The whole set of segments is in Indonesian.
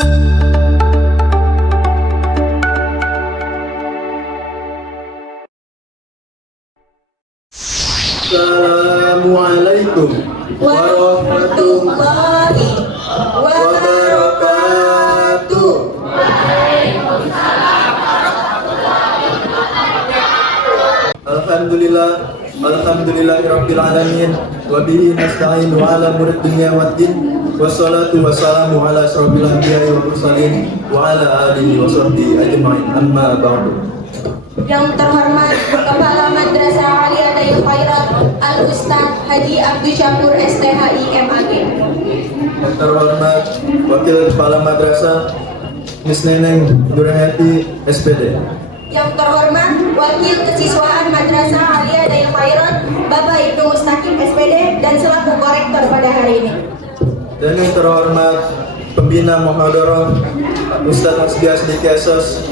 Assalamualaikum warahmatullahi wabarakatuh. Alhamdulillahirabbil alamin wa bihi nasta'in wa ala murid dunya waddin wassalatu wassalamu ala asyrofil anbiya'i wal mursalin wa ala alihi wa sahbihi ajma'in, amma ba'du. Yang terhormat Kepala Madrasah Aliyah Dayul Khairat Al-Ustaz Haji Abdul Syakur STHI MAG. Yang terhormat Wakil Kepala Madrasah Miss Neneng Nurhayati SPD. Yang terhormat Wakil Kesiswaan Madrasah Aliyah Dayul Khairat Bapak Ibnu Mustaqim SPD dan selaku korektor pada hari ini. Dan yang terhormat Pembina Muhadarah Ustaz Hasbi Asdiki Asos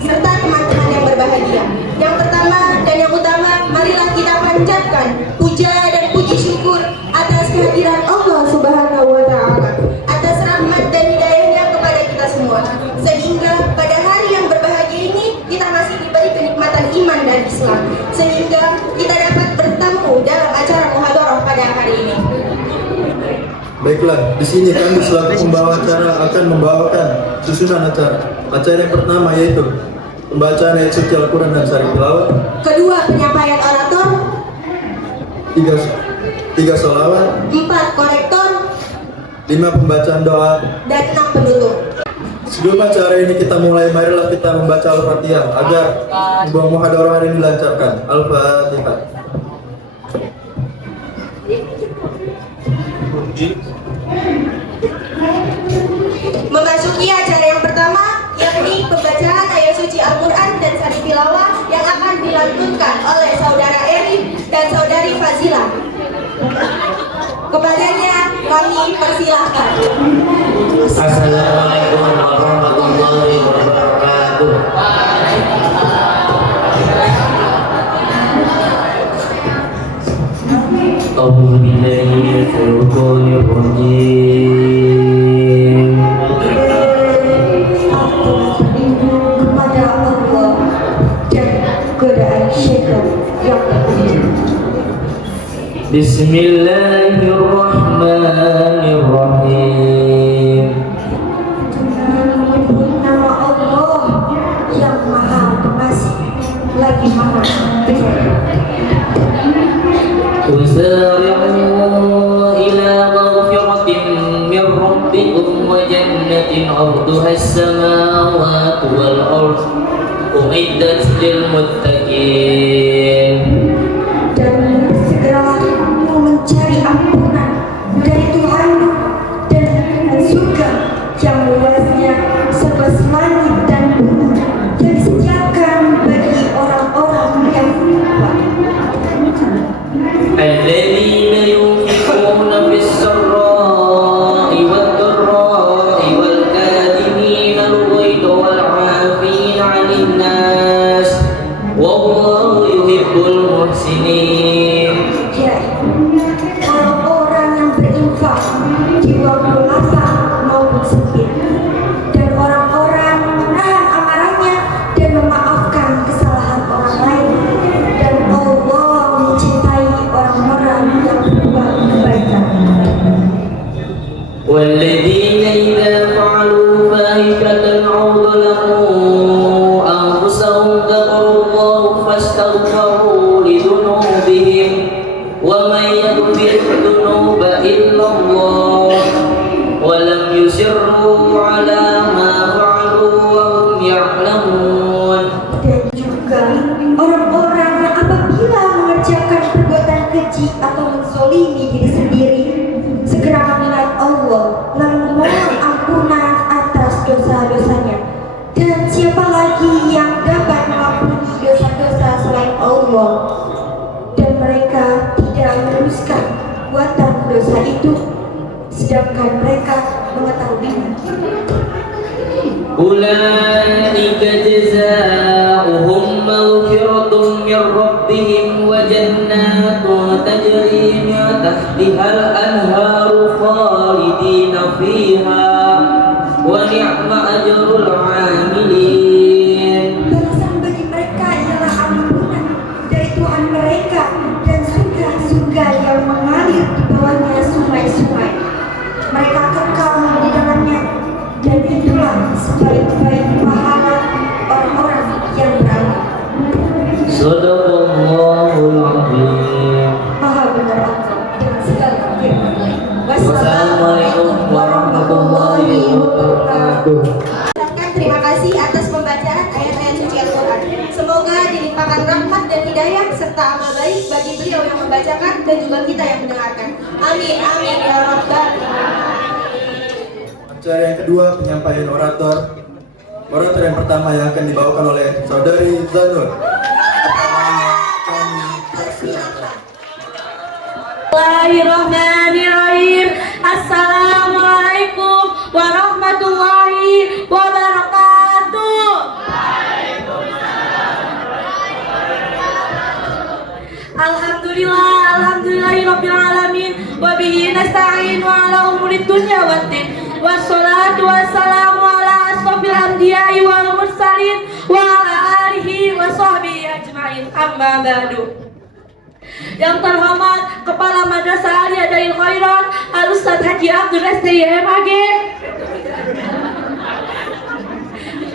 Serta teman-teman yang berbahagia. Yang pertama dan yang utama, marilah kita panjatkan puja dan puji syukur atas kehadiran Allah Subhanahu wa Ta'ala, atas rahmat dan hidayahnya kepada kita semua, sehingga pada hari yang berbahagia ini kita masih diberi kenikmatan iman dan Islam, sehingga kita dapat bertemu dalam acara muhadarah pada hari ini. Baiklah, di sini kami selaku pembawa acara akan membawakan susunan acara. Acara yang pertama yaitu pembacaan ayat suci Al-Quran dan sari tilawah. Kedua, penyampaian orator. Tiga sholawat. 4 korektor. 5 pembacaan doa. Dan 6 penutup. Sebelum acara ini kita mulai, marilah kita membaca Al-Fatihah agar muhadarah hari ini dilancarkan. Al-Fatihah. Memasuki acara yang pertama, yakni pembacaan ayat suci Al-Quran dan sari tilawah yang akan dilantunkan oleh saudara Eri dan saudari Fazila. Kepadanya kami persilahkan. Assalamualaikum warahmatullahi wabarakatuh. A'udzu billahi minasyaitonir rajim. Aku berlindung kepada Allah dan godaan syaitan yang Bismillahirrahmanirrahim. menyebut nama Allah yang Maha Pengasih lagi Maha Penyayang. Usari'u ila maghfiratin min rabbikum wa jannatin 'arduha as-samawati wal ardh u'iddat lil muttaqin. Dan segeralah kamu mencari ampunan dari Tuhanmu dan surga yang luasnya seluas langit dan bumi yang disediakan bagi orang-orang yang bertakwa. Alladzina yunfiquna fis-sarra'i wad-dharra'i wal kadhimina al-ghayza wal 'afina 'anil nas wallahu yuhibbul muhsinin. Orang-orang yang berinfak di waktu lapang maupun sempit, dan orang-orang menahan amarahnya dan memaafkan kesalahan orang lain, dan Allah mencintai orang-orang yang berbuat kebaikan. Walladzina idza fa'alu fahishatan 'aw dhalamu anfusahum dzakarullaha fastaghfiru li dhunubihim wa man yaghfiru dhunuba illa Allah wa lam yusirru 'ala ma fa'alu wa hum ya'lamun. Dan juga orang-orang yang apabila mengerjakan perbuatan keji atau menzolimi diri sendiri, segera mengingat Allah lalu memohon ampunan atas dosa-dosanya. Dan siapa lagi yang dapat mengampuni dosa-dosa selain Allah? Dan mereka tidak meneruskan perbuatan dosa itu, sedangkan mereka mengetahuinya. Ulaika jazaohum maghfiratun min rabbihim wa jannatun tajri min tahtiha al-anharu khalidina fiha ونعم أجر العاملين. Balasan bagi mereka ialah ampunan dari Tuhan mereka dan surga-surga yang mengalir di bawahnya sungai-sungai. Mereka kekal di dalamnya, dan itulah sebaik-baik pahala orang-orang yang beramal. Sadaqallahul azim. Maha benar Allah dengan segala firman. Wassalamualaikum warahmatullahi wabarakatuh. Terima kasih atas pembacaan ayat-ayat suci Al-Quran. Semoga dilimpahkan rahmat dan hidayah serta amal baik bagi beliau yang membacakan dan juga kita yang mendengarkan. Amin, amin ya Rabbal alamin. Acara yang kedua, penyampaian orator. Orator yang pertama yang akan dibawakan oleh Saudari Zanur. Kami persilakan. Bismillahirrahmanirrahim. Assalamualaikum warahmatullahi wabarakatuh. Alhamdulillahirabbil alamin wa bihi nasta'in ala umurid dunya waddin. Wassalatu wassalamu ala asrofil anbiya'i wal mursalin wa ala alihi wa sahbihi ajma'in. Amma ba'du. Yang terhormat Kepala Madrasah Aliyah Darul Khairat Al-Ustadz Haji Abdul Resti MAG.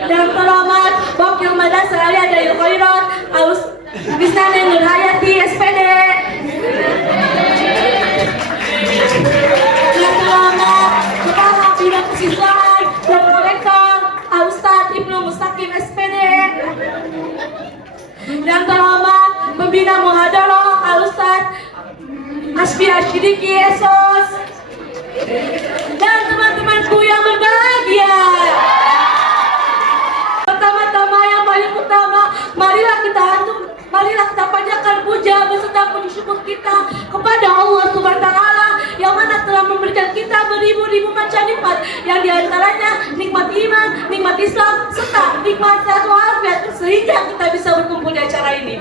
Yang terhormat Wakil Madrasah Aliyah Darul Khairat Al-Ustadz Bisnani Nur Hayati SPD. Yang terhormat Kepala Bidang Kesiswaan dan Rektor Al-Ustadz Ibnu Mustaqim SPD. Yang terhormat Pembina Muhadarah Al-Ustadz Asfi Ashidiki Esos dan teman-temanku yang berbahagia. Pertama-tama yang paling utama, marilah kita panjatkan puja beserta puji syukur kita kepada Allah Subhanahu wa taala yang mana telah memberikan kita beribu-ribu macam nikmat, yang diantaranya nikmat iman, nikmat Islam, serta nikmat sehat walafiat, sehingga kita bisa berkumpul di acara ini.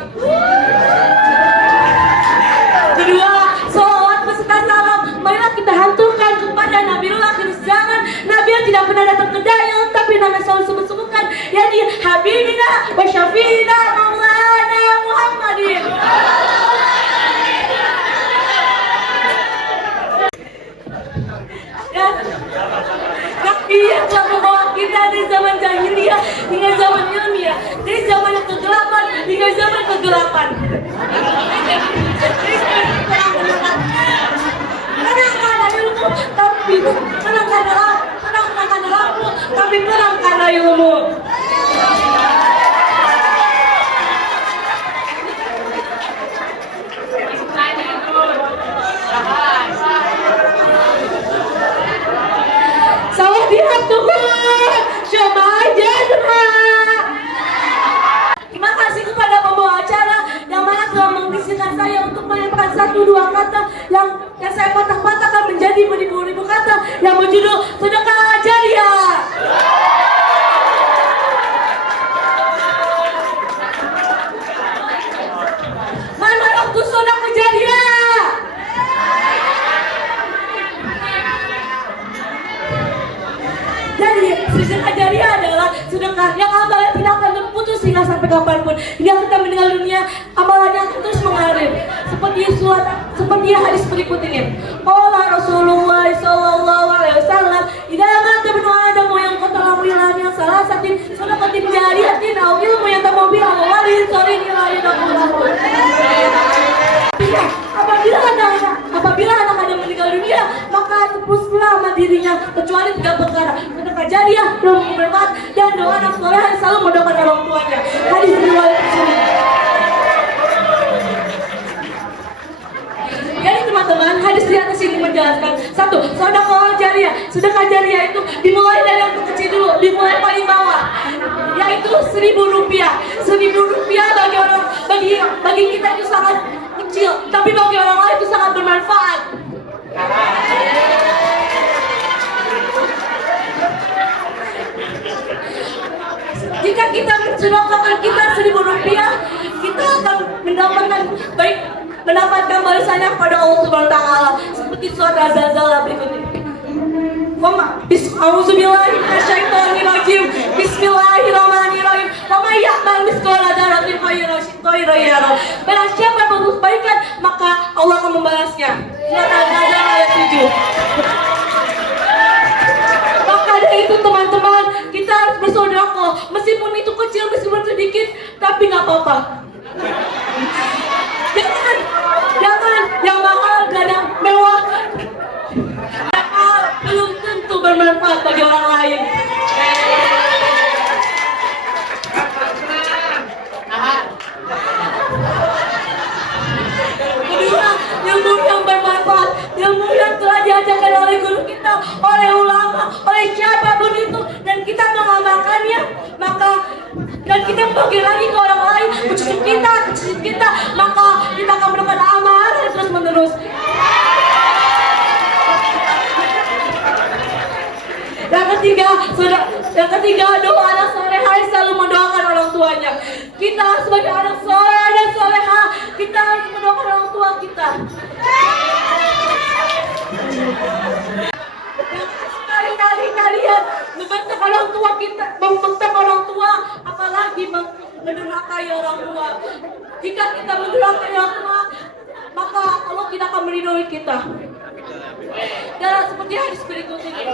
Kedua, salawat beserta salam marilah kita hanturkan kepada Nabiul Akhir Zaman, Nabi yang tidak pernah datang ke dayung tapi namanya selalu sebut-sebutkan, yakni Habibina wa Syafiina Maulana Muhammadin. Nabi yang telah membawa kita dari zaman jahiliyah hingga zaman ilmiah, dari zaman yang kegelapan hingga zaman kegelapan. Menangkan ilmu, tapi menangkan lampu, tapi menangkan ilmu. Terima kasih kepada pembawa acara yang mana telah mengizinkan saya untuk menyampaikan satu dua kata yang saya patah-patahkan menjadi beribu-ribu kata yang berjudul sedekah jariah. Mana waktu sedekah jariah? Jadi sedekah jariah adalah sedekah yang amalnya tidak akan terputus hingga sampai kapanpun, hingga kita meninggal dunia amalannya akan terus mengalir. Seperti hadis berikut ini. Qala Rasulullah sallallahu alaihi wasallam, "Idza mata ibnu Adam yang qatala amrilan yang salasatin sadaqatin jariyatin aw ilmu yatamu bihi aw waris salihin ila yadullahu." Apabila anak Adam meninggal dunia, maka terputuslah sama dirinya kecuali tiga perkara: sedekah jariah, ilmu bermanfaat, dan doa anak soleh yang selalu mendoakan orang tuanya. Hadis riwayat Muslim. Jadi teman-teman, hadis di atas ini menjelaskan satu, sedekah jariah. Sedekah jariah itu dimulai dari yang terkecil dulu, dimulai paling bawah, yaitu Rp1.000. Rp1.000 bagi kita itu sangat kecil, tapi bagi orang lain itu sangat bermanfaat. Jika kita mensedekahkan kita Rp1.000, kita akan mendapatkan balasannya kepada Allah Subhanahu wa taala, seperti surat Az-Zalzalah berikut ini. Auzubillahi minasyaitonirrajim. Bismillahirrahmanirrahim. Wa may ya'mal mithqala dzarratin khairan yarah. Barang siapa yang berbuat kebaikan, maka Allah akan membalasnya. Surat Al-Qadar ayat 7. Maka dari itu teman-teman, kita harus bersedekah. Meskipun itu kecil, meskipun sedikit, tapi nggak apa-apa. Jangan yang mahal dan yang mewah. Yang mahal belum tentu bermanfaat bagi orang lain. Kedua, ilmu yang bermanfaat, ilmu yang telah diajarkan oleh guru kita, oleh ulama, oleh siapapun itu, dan kita mengamalkannya, maka dan kita membagi lagi ke orang lain, ke cucu kita, maka kita akan mendapat amal terus menerus. Yang ketiga, doa anak solehah selalu mendoakan orang tuanya. Kita sebagai anak soleh dan solehah, kita harus mendoakan orang tua kita. Sekali-kali kalian membentak orang tua kita, membentak orang tua, apalagi mendurhakai orang tua. Jika kita mendurhakai orang tua, maka Allah tidak akan meridhoi kita. Dan seperti hadis berikut ini,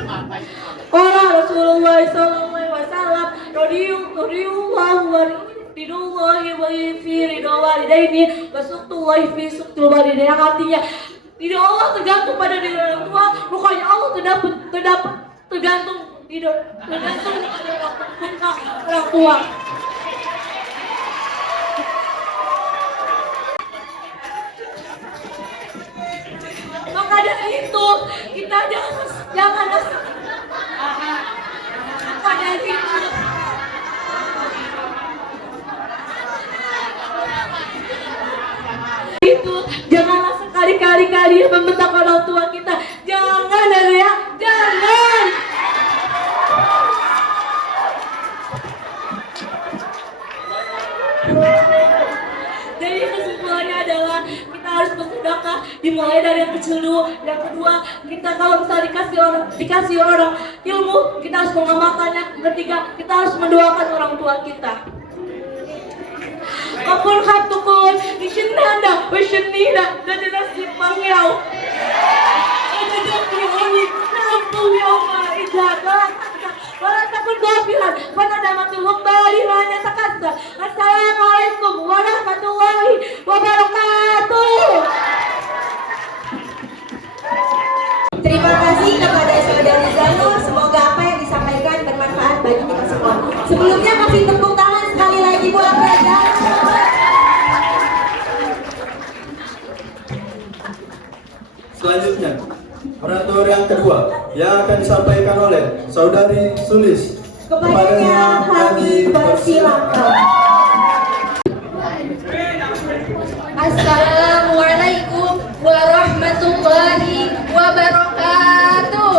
qala Rasulullah sallallahu alaihi wasallam, radhiyallahu wa ridullahi wa fi ridha walidaini wa suqtullahi fi suqtul walidaini. Artinya ridha Allah tergantung pada diri orang tua, bukannya Allah tergantung pada orang tua. Maka dari itu kita jangan maka dari itu janganlah sekali-kali kalian membentak orang tua kita. Jangan ya, jangan. Jadi kesimpulannya adalah kita harus bersedekah, dimulai dari yang kecil dulu. Yang kedua, kita kalau misalnya dikasih orang ilmu, kita harus mengamalkannya. Ketiga, kita harus mendoakan orang tua kita. Kapun hatukun isinanda washinina dan nasibang yau. Jadi ini nampu yauma ijaga. Wala takun gafilan wana damatul hubbari hanya takassa. Assalamualaikum warahmatullahi wabarakatuh. Terima kasih kepada saudari Zanur. Semoga apa yang disampaikan bermanfaat bagi kita semua. Sebelumnya kasih tepuk tangan sekali lagi buat Raja. Selanjutnya, orator yang kedua yang akan disampaikan oleh Saudari Sulis. Kepadanya kami persilakan. Assalamualaikum warahmatullahi wabarakatuh.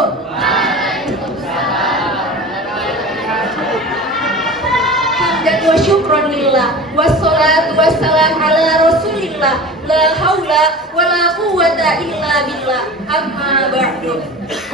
Hamdan wa syukran lillah, wassalatu wassalam ala rasulillah, la haula wa la quwwata illa billah, amma ba'du.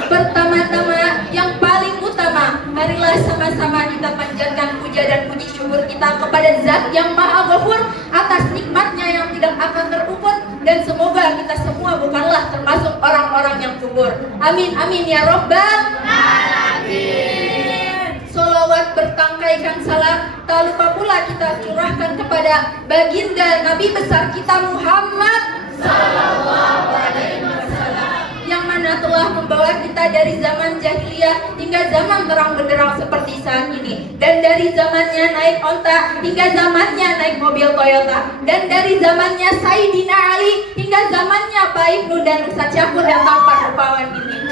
Pertama-tama yang paling utama, marilah sama-sama kita panjatkan puja dan puji syukur kita kepada Zat yang Maha Ghafur atas nikmatnya yang tidak akan teruput, dan semoga kita semua bukanlah termasuk orang-orang yang kubur. Amin amin ya rabbal alamin. Salawat bertangkaikan salam tak lupa pula kita curahkan kepada baginda Nabi besar kita Muhammad sallallahu alaihi wasallam, yang mana telah membawa kita dari zaman jahiliyah hingga zaman terang benderang seperti saat ini, dan dari zamannya naik onta hingga zamannya naik mobil Toyota, dan dari zamannya Sayyidina Ali hingga zamannya Pak Ibnu dan Ustadz Syakur yang tampak rupawan ini.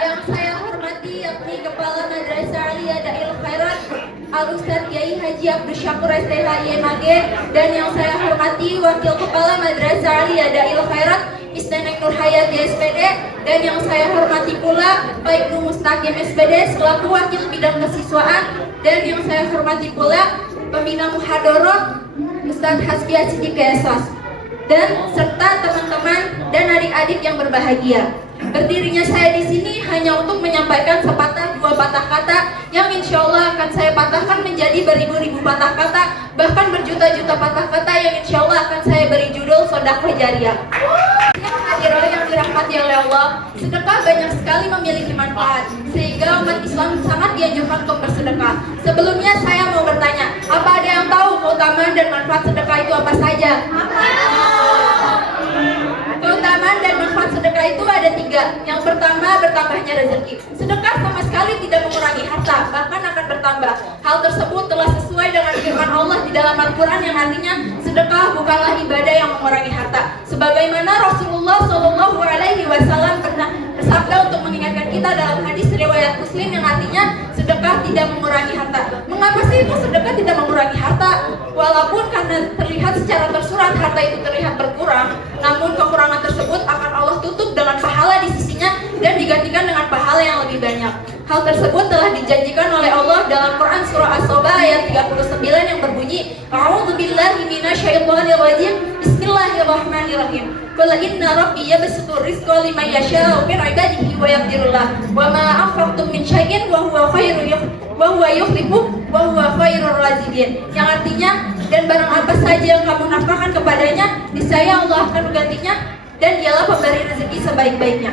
Yang saya hormati yakni Kepala Madrasah Aliyah Dail Khairat Al-Ustadz Kiai Haji Abdul Syakur STH YMAG, dan yang saya hormati Wakil Kepala Madrasah Aliyah Dail Khairat Istenek Nur Hayati SPD, dan yang saya hormati pula Pak Ibnu Mustaqim SPD selaku Wakil Bidang Kesiswaan, dan yang saya hormati pula Pembina Muhadoroh Ustadz Hasbi Asidik Kesos. dan serta teman-teman dan adik-adik yang berbahagia. Berdirinya saya di sini hanya untuk menyampaikan sepatah dua patah kata yang insya Allah akan saya patahkan menjadi beribu-ribu patah kata, bahkan berjuta-juta patah kata yang insya Allah akan saya beri judul Shadaqah Jariyah. Hadirin yang dirahmati oleh Allah, sedekah banyak sekali memiliki manfaat, sehingga umat Islam sangat dianjurkan untuk bersedekah. Sebelumnya saya mau bertanya, apa ada yang tahu keutamaan dan manfaat sedekah itu apa saja? Keutamaan dan manfaat sedekah itu ada 3. Yang pertama, bertambahnya rezeki. Sedekah sama sekali tidak mengurangi harta, bahkan akan bertambah. Hal tersebut telah sesuai dengan firman Allah di dalam Al-Quran yang artinya sedekah bukanlah ibadah yang mengurangi harta. Sebagaimana Rasulullah SAW pernah bersabda untuk mengingatkan kita dalam hadis riwayat Muslim yang artinya sedekah tidak mengurangi harta. Mengapa sih itu sedekah tidak mengurangi harta? Walaupun karena terlihat secara tersurat harta itu terlihat berkurang, namun kekurangan tersebut akan Allah tutup dengan pahala di sisinya dan digantikan dengan pahala yang lebih banyak. Hal tersebut telah dijanjikan oleh Allah dalam Quran surah As-Sabah ayat 39 yang berbunyi, A'udzubillahi minasyaitonirrajim, Bismillahirrahmanirrahim. Qul inna rabbi yabsutu rizqa liman yasha'u min 'ibadihi wa yaqdiru lahu wa ma anfaqtum min syai'in wa huwa yukhlifu wa huwa khairur razidin. Yang artinya, dan barang apa saja yang kamu nafkahkan kepadanya, niscaya Allah akan menggantinya dan dialah pemberi rezeki sebaik-baiknya.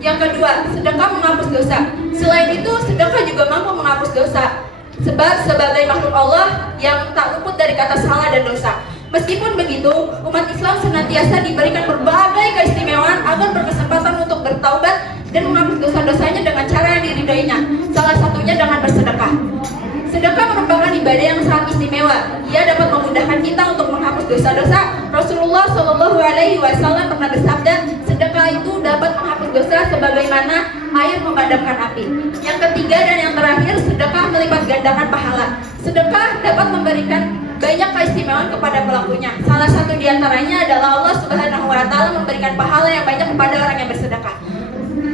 Yang kedua, sedekah menghapus dosa. Selain itu, sedekah juga mampu menghapus dosa. Sebab sebagai makhluk Allah yang tak luput dari kata salah dan dosa. Meskipun begitu, umat Islam senantiasa diberikan berbagai keistimewaan agar berkesempatan untuk bertaubat dan menghapus dosa-dosanya dengan cara yang diridhoinya. Salah satunya dengan bersedekah. Sedekah merupakan ibadah yang sangat istimewa. Ia dapat memudahkan kita untuk menghapus dosa-dosa. Rasulullah SAW pernah bersabda, sedekah itu dapat menghapus dosa sebagaimana air memadamkan api. Yang ketiga dan yang terakhir, sedekah melipat gandakan pahala. Sedekah dapat memberikan banyak keistimewaan kepada pelakunya. Salah satu diantaranya adalah Allah Subhanahu Wa Taala memberikan pahala yang banyak kepada orang yang bersedekah.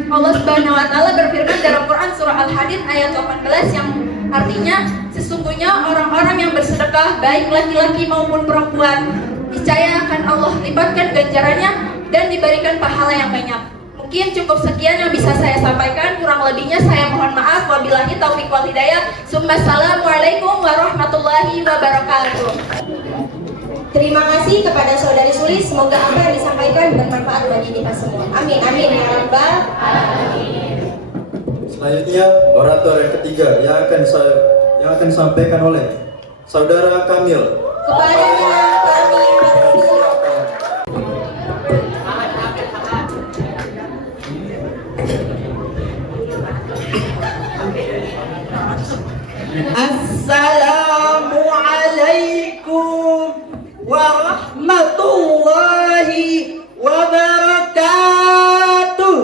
Allah Subhanahu Wa Taala berfirman dalam Quran surah Al-Hadid ayat 18 yang artinya, sesungguhnya orang-orang yang bersedekah baik laki-laki maupun perempuan, niscaya akan Allah lipatkan ganjarannya dan diberikan pahala yang banyak. Mungkin cukup sekian yang bisa saya sampaikan, kurang lebihnya saya mohon maaf. Wabillahi taufiq wal hidayah. Assalamualaikum warahmatullahi wabarakatuh. Terima kasih kepada Saudari Suli. Semoga apa yang disampaikan bermanfaat bagi kita semua. Amin, amin ya Rabbal alamin. Selanjutnya, orator yang ketiga yang akan disampaikan oleh Saudara Kamil. Kepadanya kami persilakan. Assalamualaikum warahmatullahi wabarakatuh.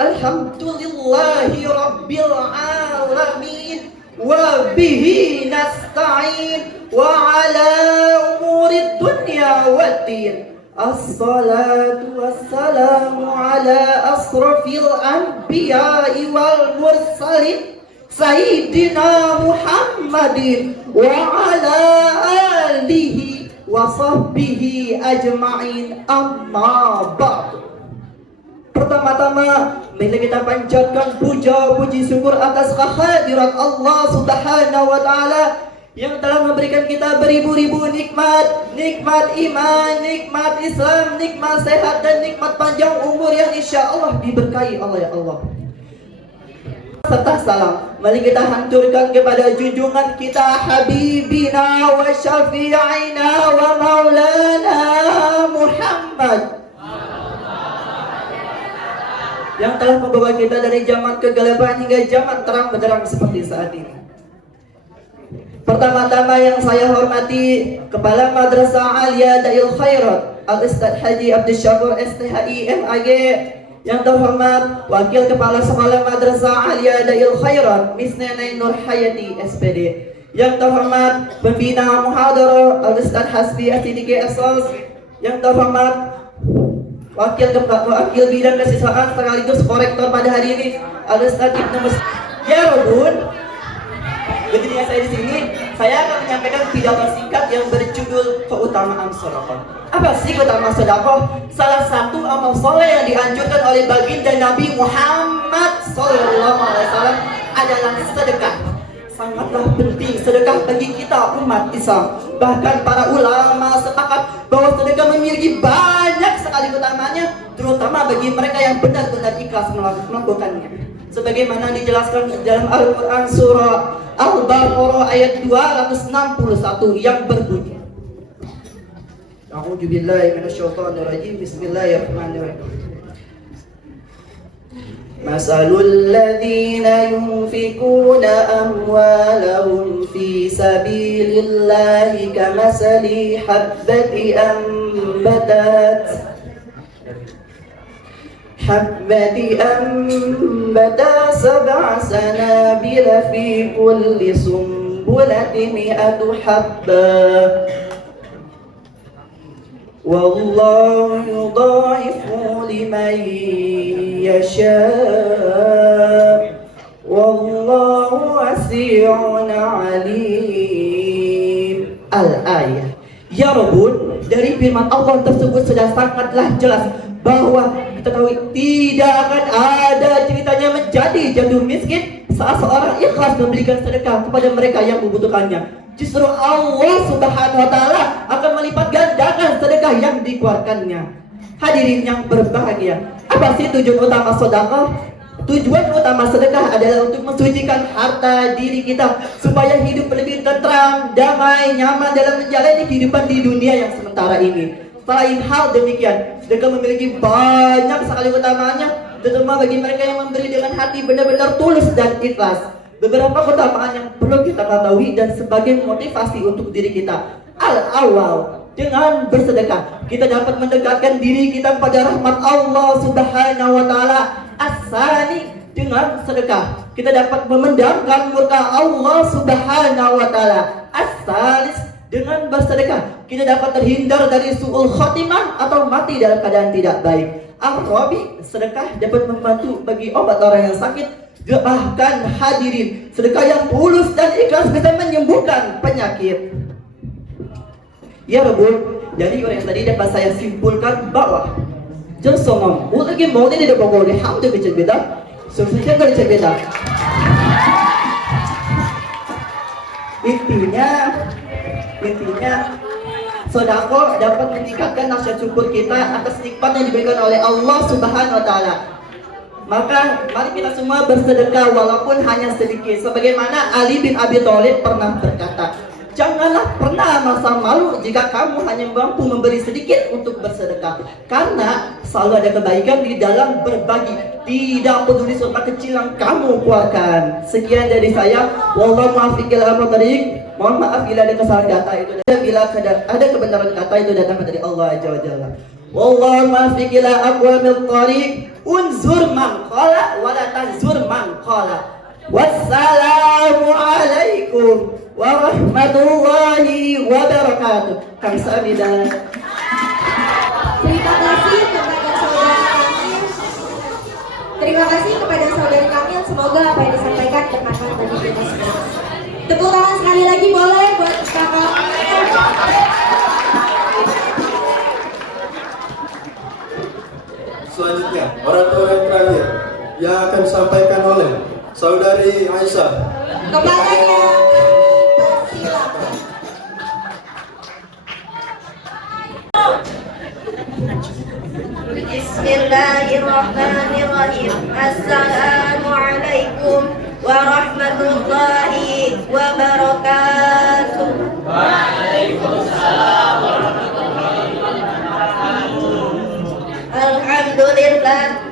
Alhamdulillahi rabbil alamin wa bihi nasta'in wa ala umuri dunya waddin. Assalatu wassalamu ala asrafil anbiya'i wal mursalin Sayyidina Muhammadin wa ala alihi wa sahbihi ajma'in, amma ba'du. Pertama-tama, mari kita panjatkan puja puji syukur atas kehadirat Allah Subhanahu wa Ta'ala yang telah memberikan kita beribu-ribu nikmat, nikmat iman, nikmat Islam, nikmat sehat dan nikmat panjang umur yang insya Allah diberkahi oleh Allah. Serta salam, mari kita hancurkan kepada junjungan kita Habibina wa Syafi'ina wa Maulana Muhammad yang telah membawa kita dari zaman kegelapan hingga zaman terang benderang seperti saat ini. Pertama-tama yang saya hormati Kepala Madrasah Alia Dail Khairat Al-Ustadz Haji Abdul Syakur STHI MAG, yang terhormat Wakil Kepala Sekolah Madrasah Alia Dail Khairat Miss Neneng Nur Hayati SPD, yang terhormat Pembina Muhadarah Al-Ustadz Hasbi Asidiki Esos, yang terhormat Wakil Bidang Kesiswaan sekaligus Korektor pada hari ini Al-Ustadz Ibnu Mus. Ya Rabbun, Berdirinya saya di sini, saya akan menyampaikan pidato singkat yang berjudul keutamaan sedekah. Apa sih keutamaan sedekah? Salah satu amal soleh yang dianjurkan oleh baginda Nabi Muhammad SAW adalah sedekah. Sangatlah penting sedekah bagi kita umat Islam. Bahkan para ulama sepakat bahwa sedekah memiliki banyak sekali keutamanya, terutama bagi mereka yang benar-benar ikhlas melakukannya. Sebagaimana dijelaskan dalam Al-Quran surah Al-Baqarah ayat 261 yang berbunyi, A'udzubillahi minasyaitonirrajim. Bismillahirrahmanirrahim. Masalul ladzina yunfikuna amwalahum fi sabilillahi kamasali habbati أنبت سبع سنابل في كل سنبلة 100 حبة والله يضاعف لمن يشاء والله واسع عليم. Al-ayah. Ya Rabbun, dari firman Allah tersebut sudah sangatlah jelas bahwa kita tahu tidak akan ada ceritanya menjadi jatuh miskin saat seorang ikhlas memberikan sedekah kepada mereka yang membutuhkannya. Justru Allah Subhanahu wa taala akan melipat gandakan sedekah yang dikeluarkannya. Hadirin yang berbahagia, apa sih tujuan utama sedekah? Tujuan utama sedekah adalah untuk mensucikan harta diri kita supaya hidup lebih tentram, damai, nyaman dalam menjalani kehidupan di dunia yang sementara ini. Selain hal demikian, sedekah memiliki banyak sekali utamanya, terutama bagi mereka yang memberi dengan hati benar-benar tulus dan ikhlas. Beberapa keutamaan yang perlu kita ketahui dan sebagai motivasi untuk diri kita. Al-awwal, dengan bersedekah kita dapat mendekatkan diri kita kepada rahmat Allah Subhanahu wa taala. As-sani, dengan sedekah kita dapat memendamkan murka Allah Subhanahu wa taala. As-salis, dengan bersedekah kita dapat terhindar dari su'ul khotimah atau mati dalam keadaan tidak baik. Ar-rabi, sedekah dapat membantu bagi obat orang yang sakit. Bahkan hadirin, sedekah yang tulus dan ikhlas bisa menyembuhkan penyakit. Ya Rabbul, dari orang yang tadi dapat saya simpulkan bahwa Josonom, ulagi mau ini tidak boleh hamdu kecebeda, susahnya nggak kecebeda. Intinya sedekah dapat meningkatkan nasihat syukur kita atas nikmat yang diberikan oleh Allah Subhanahu wa taala. Maka mari kita semua bersedekah walaupun hanya sedikit. Sebagaimana Ali bin Abi Thalib pernah berkata, janganlah pernah merasa malu jika kamu hanya mampu memberi sedikit untuk bersedekah, karena selalu ada kebaikan di dalam berbagi. Tidak peduli soal kecil yang kamu keluarkan. Sekian dari saya. Wallahu muwaffiq ila aqwamit. Mohon maaf bila ada kesalahan kata itu, bila ada kebenaran kata itu datang dari Allah Azza wa Jalla. Wallahu muwaffiq ila aqwamit thariq. Unzur man qala wa la tanzur man qala. Wassalamu alaikum warahmatullahi wabarakatuh. Kamsahamnida. Terima kasih kepada saudari Kamil. Semoga apa yang disampaikan bermanfaat bagi kita semua. Tepuk tangan sekali lagi boleh buat kakak. Selanjutnya, orator yang terakhir yang akan disampaikan oleh Saudari Aisyah. Kepadanya silakan. Bismillahirrahmanirrahim. Assalamualaikum warahmatullahi wabarakatuh. Waalaikumsalam warahmatullahi wabarakatuh.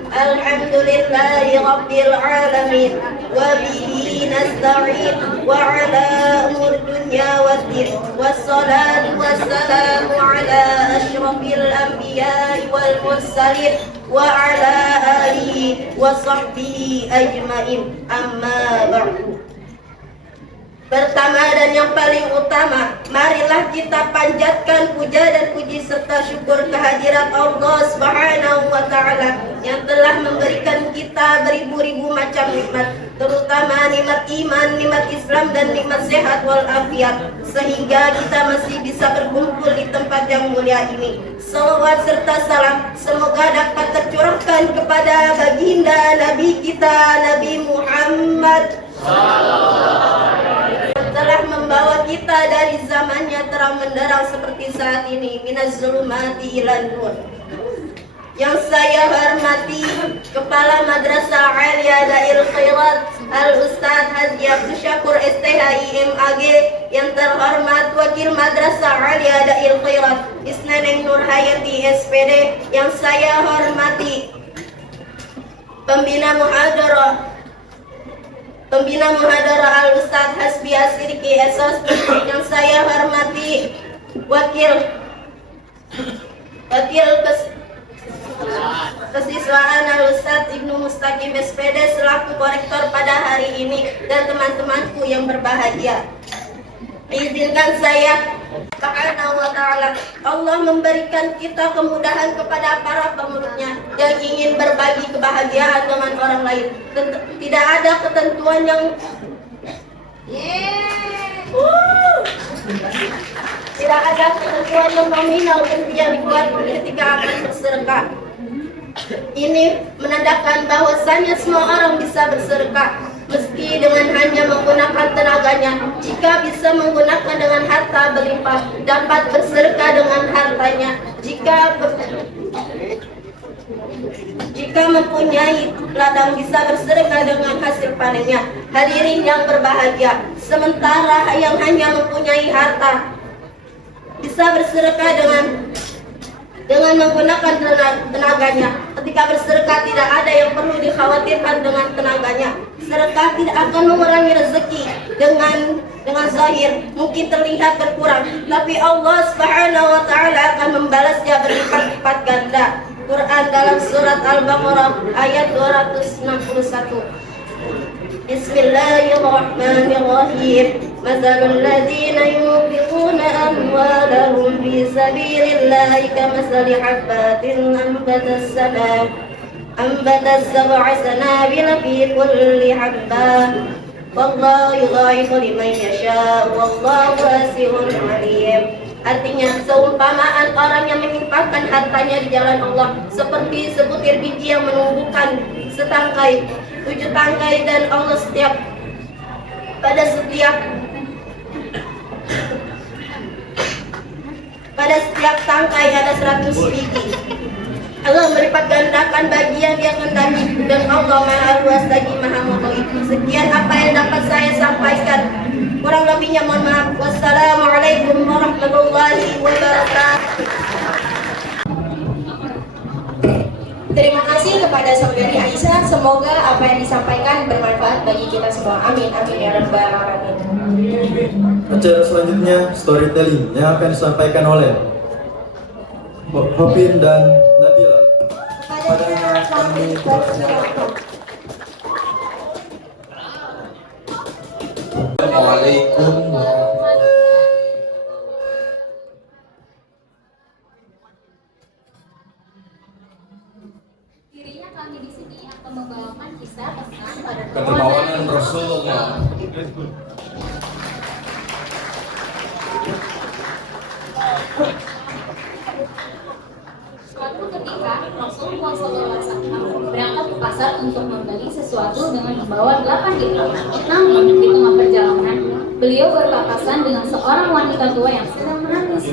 Alhamdulillahi rabbil alamin wa bihi nasta'in wa ala umur dunya waddin wassalatu wassalamu ala asyrafil anbiya'i wal mursalin wa ala alihi wa sahbihi ajmain, amma ba'du. Pertama dan yang paling utama, marilah Marilah kita panjatkan puja dan puji serta syukur kehadirat Allah Subhanahu wa Ta'ala yang telah memberikan kita beribu-ribu macam nikmat, terutama nikmat iman, nikmat Islam, dan nikmat sehat walafiat, sehingga kita masih bisa berkumpul di tempat yang mulia ini. Salawat serta salam semoga dapat tercurahkan kepada baginda Nabi kita, Nabi Muhammad, telah membawa kita dari zamannya terang menderang seperti saat ini, minaz zulumati ilan nur. Yang saya hormati Kepala Madrasah Alia Dail Khairat Al-Ustadz Haji Abdul Syakur STHI MAG, yang terhormat Wakil Madrasah Alia Dail Khairat Isneneng Nur Hayati SPD, yang saya hormati Pembina Muhadarah Al-Ustadz Hasbi Asirki Esos, yang saya hormati Wakil Kesiswaan Al-Ustadz Ibnu Mustaqim SPD selaku korektor pada hari ini, dan teman-temanku yang berbahagia. Izinkan saya Subhanahu wa Ta'ala, Allah memberikan kita kemudahan kepada para pengurusnya yang ingin berbagi kebahagiaan dengan orang lain. Tidak ada ketentuan yang tidak ada ketentuan yang nominal yang dibuat ketika akan bersedekah. Ini menandakan bahwasannya semua orang bisa bersedekah, meski dengan hanya menggunakan tenaganya. Jika bisa menggunakan dengan harta berlimpah, dapat bersedekah dengan hartanya. Jika mempunyai ladang, bisa bersedekah dengan hasil panennya. Hadirin yang berbahagia, sementara yang hanya mempunyai harta bisa bersedekah dengan menggunakan tenaganya. Ketika bersedekah tidak ada yang perlu dikhawatirkan dengan tenaganya. Sedekah tidak akan mengurangi rezeki dengan zahir, mungkin terlihat berkurang, tapi Allah Subhanahu wa Ta'ala akan membalasnya berlipat-lipat ganda. Quran dalam surat Al-Baqarah ayat 261. Bismillahirrahmanirrahim. Mathalul ladzina yunfiquna amwalahum fi sabilillahi kamathali habbatin anbatat sab'a sanabila fi kulli habbah wallahu yudha'ifu liman yasha' wallahu wasi'un 'alim. Artinya, seumpamaan orang yang menginfakkan hartanya di jalan Allah seperti sebutir biji yang menumbuhkan 7 tangkai, dan Allah pada setiap tangkai ada 100 biji. Allah melipat gandakan bagi yang Dia kehendaki, dan Allah Maha Luas lagi Maha Mengetahui. Sekian apa yang dapat saya sampaikan. Kurang lebihnya mohon maaf. Wassalamualaikum warahmatullahi wabarakatuh. Terima kasih kepada saudari Aisyah. Semoga apa yang disampaikan bermanfaat bagi kita semua. Amin, amin ya rabbal alamin. Acara selanjutnya storytelling yang akan disampaikan oleh Hopin dan Nabila. Padanya kami persilakan. Assalamualaikum. Dirinya kami di sini akan membawakan kisah tentang pada Kedermawanan Rasulullah. Suatu ketika Rasulullah SAW berangkat ke pasar untuk membeli sesuatu dengan membawa 8 dirham. Namun di tengah perjalanan beliau berpapasan dengan seorang wanita tua yang sedang menangis.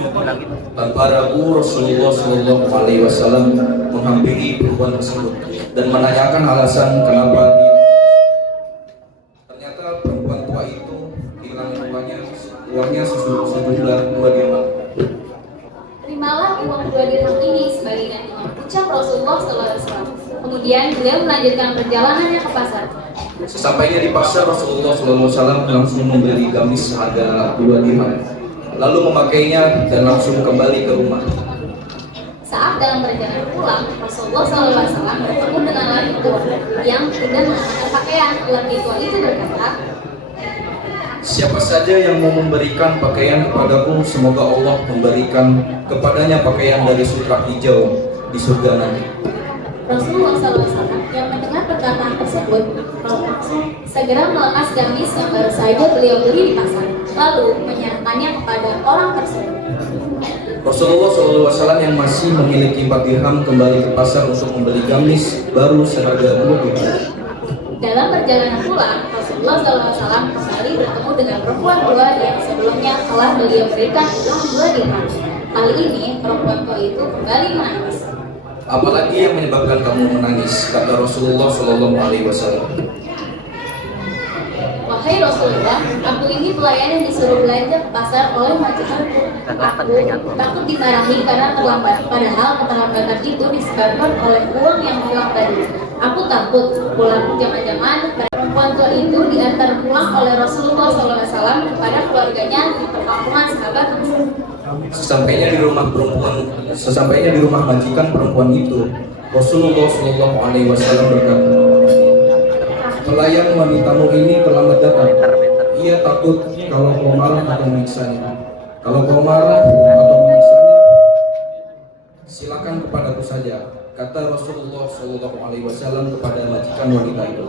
Tanpa ragu Rasulullah SAW menghampiri perempuan tersebut dan menanyakan alasan kenapa dia. Ternyata perempuan tua itu hilang uangnya sejumlah 2 dirham. Terimalah uang 2 dirham ini sebagai gantinya, ucap Rasulullah SAW. Kemudian beliau melanjutkan perjalanannya ke pasar. Sesampainya di pasar, Rasulullah SAW langsung membeli gamis seharga 2 dirham, lalu memakainya dan langsung kembali ke rumah. Saat dalam perjalanan pulang, Rasulullah SAW bertemu dengan lelaki tua yang tidak mengenakan pakaian. Lelaki tua itu berkata, Siapa saja yang mau memberikan pakaian kepadaku, semoga Allah memberikan kepadanya pakaian dari sutra hijau di surga nanti. Rasulullah SAW yang mendengar perkataan tersebut segera melepas gamis yang baru saja beliau beli di pasar, lalu menyerahkannya kepada orang tersebut. Rasulullah SAW yang masih memiliki 4 dirham kembali ke pasar untuk membeli gamis baru seharga 2 dirham. Dalam perjalanan pulang, Rasulullah SAW kembali bertemu dengan perempuan tua yang sebelumnya telah beliau berikan uang 2 dirham. Kali ini perempuan tua itu kembali menangis. Apalagi yang menyebabkan kamu menangis, kata Rasulullah SAW. Wahai Rasulullah, aku ini pelayan yang disuruh belanja ke pasar oleh majikanku. Aku takut dimarahi karena terlambat, padahal keterlambatan itu disebabkan oleh uang yang hilang tadi. Aku takut pulang jangan-jangan perempuan tua itu diantar pulang oleh Rasulullah SAW kepada keluarganya di perkampungan sahabat. Sesampainya di rumah majikan perempuan itu, Rasulullah SAW berkata, pelayan wanitamu ini terlambat datang. Ia takut kalau kau marah atau menyiksanya. Kalau kau marah atau menyiksanya, silakan kepadaku saja, kata Rasulullah SAW kepada majikan wanita itu.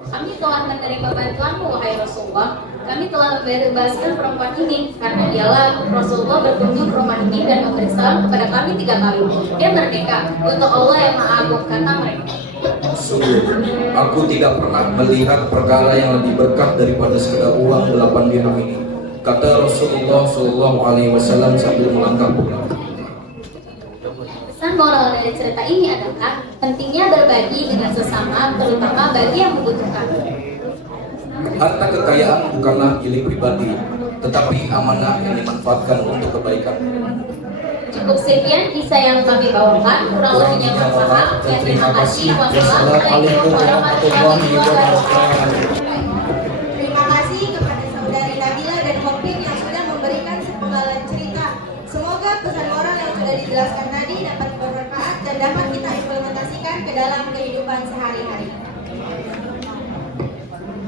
Kami telah menerima bantuanmu, wahai Rasulullah. Kami telah membebaskan perempuan ini karena dialah Rasulullah berkunjung ke rumah ini dan memberi salam kepada kami 3 kali. Dia merdeka untuk Allah yang Maha Agung, kata mereka. Sungguh, aku tidak pernah melihat perkara yang lebih berkah daripada sekedar uang 8 dirham ini, kata Rasulullah SAW sambil melangkah pulang. Pesan moral dari cerita ini adalah pentingnya berbagi dengan sesama, terutama bagi yang membutuhkan. Harta kekayaan bukanlah milik pribadi, tetapi amanah yang dimanfaatkan untuk kebaikan. Cukup sekian kisah yang kami bawakan. Kurang lebihnya mohon maaf dan terima kasih. Wassalamualaikum warahmatullahi wabarakatuh. Terima kasih kepada saudari Nabila dan Kopin yang sudah memberikan sepenggalan cerita. Semoga pesan moral yang sudah dijelaskan tadi dapat bermanfaat dan dapat kita implementasikan ke dalam kehidupan sehari-hari.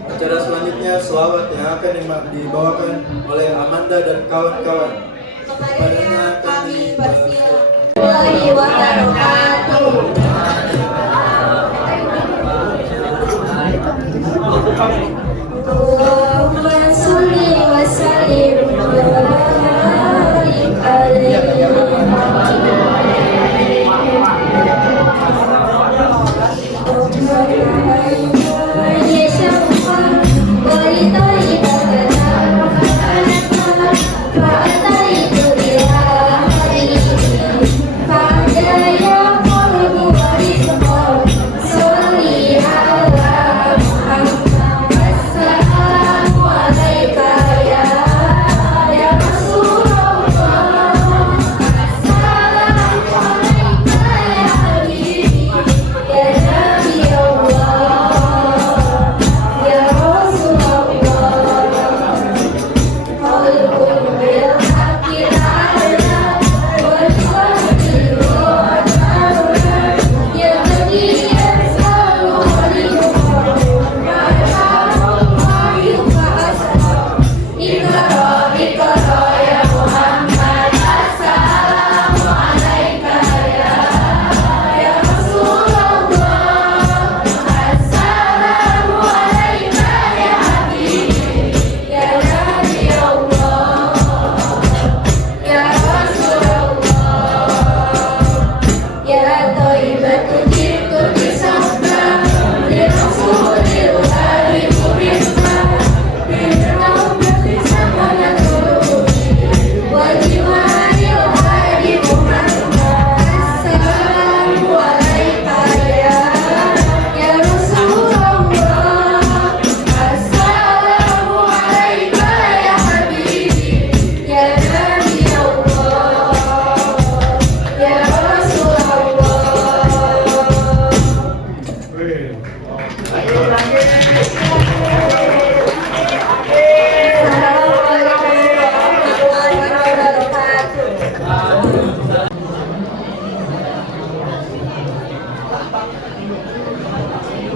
Acara selanjutnya selawat yang akan dibawakan oleh Amanda dan kawan-kawan. Kepadanya kami persilakan. Warahmatullahi wabarakatuh. Allahumma sholli wa sallim wa barik alaihi.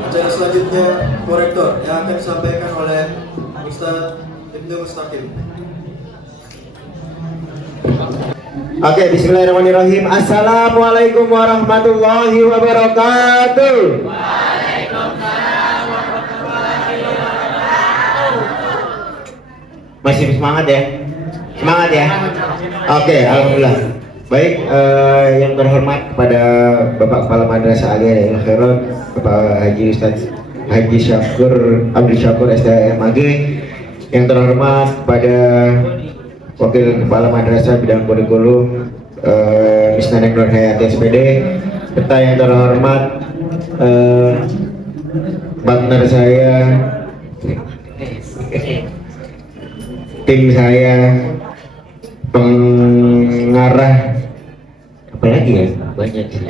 Acara selanjutnya korektor yang akan disampaikan oleh Ustaz Ibnu Mustaqim. Oke, bismillahirrahmanirrahim. Assalamualaikum warahmatullahi wabarakatuh. Masih semangat ya? Semangat ya? Oke, alhamdulillah. Baik, yang terhormat kepada Bapak Kepala Madrasah Aliyah Al Khairat, Bapak Haji Ustadz Haji Syakur Abdul Syakur STMAG, yang terhormat kepada Wakil Kepala Madrasah Bidang Kurikulum Miss Neneng Nur Hayati SPD, serta yang terhormat partner saya, tim saya, pengarah, apa lagi ya, banyak sih,